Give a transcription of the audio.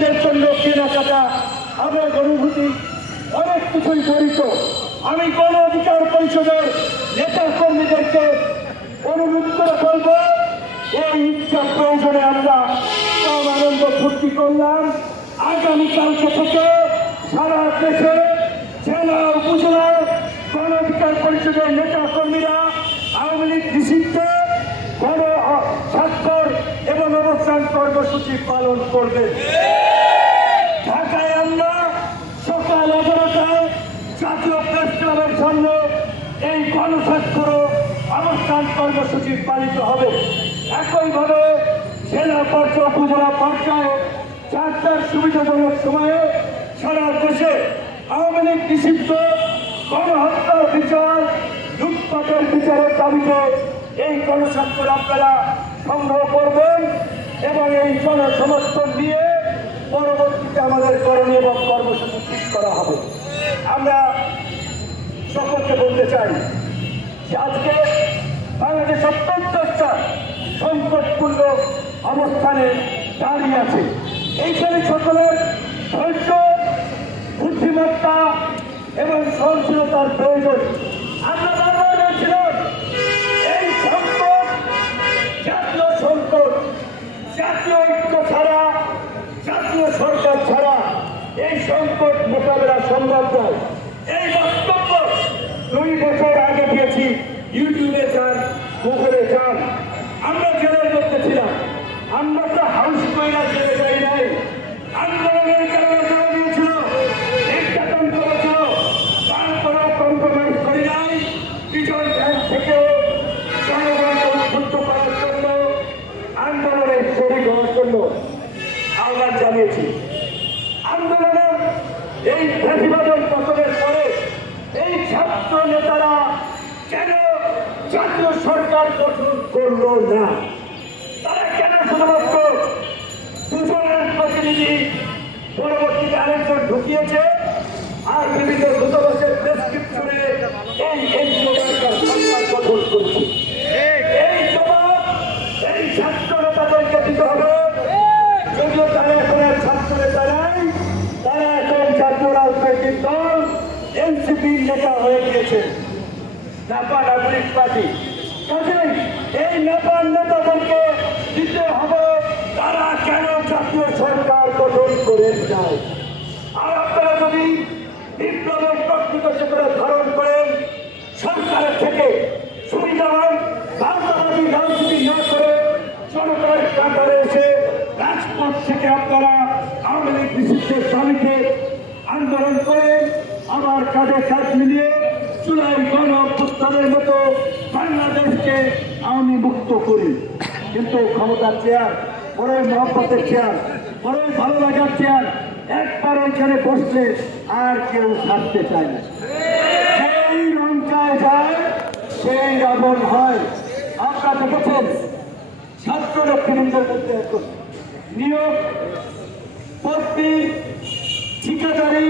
জন্য কেনাকাটা আমার অনুভূতি অনেক কিছুই জড়িত। আমি গণ অধিকার পরিষদের নেতা কর্মীদেরকে অনুরোধ করে বলব, এই ইচ্ছার প্রয়োজনে আমরা কম আনন্দ ফুর্তি করলাম। আগামীকালকে থেকে সারা দেশে জেলা উপজেলায় গণ অধিকার পরিষদের নেতা কর্মীরা আওয়ামী লীগ নিষিদ্ধ গণ স্বাক্ষর এবং অবস্থান কর্মসূচি পালন করবে। ঢাকায় আমরা সকাল 11টায় জাতীয় প্রেস ক্লাবের সামনে এই গণস্বাক্ষর অবস্থান কর্মসূচি পালিত হবে। একইভাবে জেলা পর্যায়ে উপজেলা পর্যায়ে 4টার সুবিধাজনক সময়ে সারা দেশে আওয়ামী লীগ নিষিদ্ধ গণহত্যার বিচার, লুটপাটের বিচারের দাবিতে এই গণস্বাক্ষর আপনারা সংগ্রহ করবেন এবং এই জনসমর্থন দিয়ে পরবর্তীতে আমাদের করণীয় এবং কর্মসূচি ঠিক করা হবে। আমরা সকলকে বলতে চাই যে আজকে বাংলাদেশ অত্যন্ত একটা সংকটপূর্ণ অবস্থানে দাঁড়িয়ে আছে। এইখানে সকলের ধৈর্য, বুদ্ধিমত্তা এবং সহনশীলতার প্রয়োজন। আমরা বারবার বলছিলাম এই সংকট জাতীয় সংকট, জাতীয় ঐক্য ছাড়া, জাতীয় সরকার ছাড়া এই সংকট মোকাবেলা সম্ভব নয়। এই বক্তব্য 2 বছর আগে দিয়েছি। ইউটিউবে যান, গুগলে যান। আমরা জেলের মধ্যে ছিলাম, আমরা তো হাউস কইরা জেলে যাই নাই। আন্দোলনের কারণে জেলে দিয়েছিল, নির্যাতন করেছিল, তারপরেও কম্প্রোমাইজ করি নাই। পিছন ব্যাংক থেকে জনগণকে উদ্বুদ্ধ করার জন্য, আন্দোলনের শরীর হওয়ার জন্য আহ্বান জানিয়েছি। আন্দোলনের এই প্রতিবাদন পতনের পরে এই ছাত্র নেতারা কেন জাতীয় সরকার গঠন করল না? তারা কেন শুধুমাত্র 2 জনের প্রতিনিধি পরবর্তীতে আরেকজন ঢুকিয়েছে আর বিভিন্ন দূতাবাসের প্রেসক্রিপশনে এই এনজিও সরকার গঠন করছে? এই জবাব এই ছাত্র নেতাদেরকে দিতে হবে। যদিও তারা এখন আর ছাত্র নেতা নাই, তারা এখন জাতীয় রাজনৈতিক দল এনসিপির নেতা হয়ে গিয়েছে, নাপা নাগরিক পার্টি। কাজেই এই নেপাল নেতাদেরকে দিতে হবে তারা কেন জাতীয় সরকার গঠন করে যায়। আর আপনারা যদি বিপ্লবের প্রকৃত চেতনা ধারণ করেন, সরকারের থেকে সুবিধাবান ভারতবাদী রাজনীতি না করে জনগণের কাতারে এসে রাজপথ থেকে আপনারা আওয়ামী লীগ নিষিদ্ধের দাবিতে আন্দোলন করেন, আবার কাঁধে কাঁধ মিলিয়ে জুলাই গণ অভ্যুত্থানের মতো বাংলাদেশকে আওয়ামী মুক্ত করি। কিন্তু ক্ষমতার চেয়ার, বড়ই মহব্বতের চেয়ার, বড়ই ভালো লাগার চেয়ার, একবার ওইখানে বসলে আর কেউ থাকতে চায় না। সেই লঙ্কায় যায়, সেই রাবণ হয়। আপনারা দেখেছেন ছাত্র নেতৃবৃন্দের মধ্যে এখন নিয়োগ, ভর্তি, ঠিকাদারি,